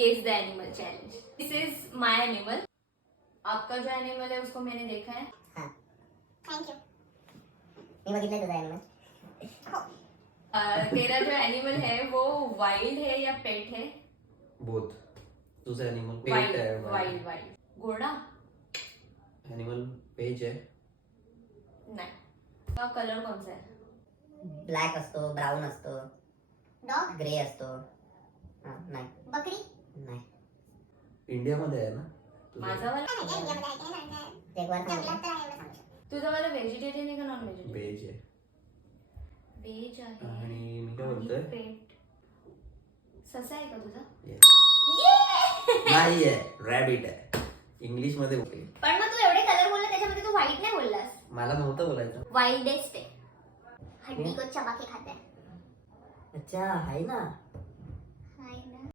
Guess the animal challenge. This is my animal. आपका जो animal है उसको मैंने देखा है। हाँ थैंक यू। मी बघितलंय तुझा एनिमल। तेरा जो एनिमल है वो वाइल्ड है या पेट है? बोथ। तुझा एनिमल पेट वाइल्ड है? Wild wild. घोड़ा? एनिमल पेज है? नाही। कलर कौन सा है? ब्लॅक असतो, ब्राऊन असतो, डॉग ग्रे असतो। हां नाही। बकरी? नाही। इंडियामध्ये आहे ना तुझा? माझा वाला तुझा वाला व्हेजिटेरियन आहे का नॉन व्हेजिटेरियन? वेज आहे। व्हेज आहे आणि मी काय बोलतोय? पेट ससा आहे का तुझा? नाही आहे, रॅबिट आहे। इंग्लिश मध्ये बोलते। पण मग तू एवढे कलर बोलला त्याच्यामध्ये तू व्हाईट नाही बोललास। मला नव्हतं बोलायचं। वाइल्डेस्ट है, हड्डी को चबा के खाता है। अच्छा आहे ना।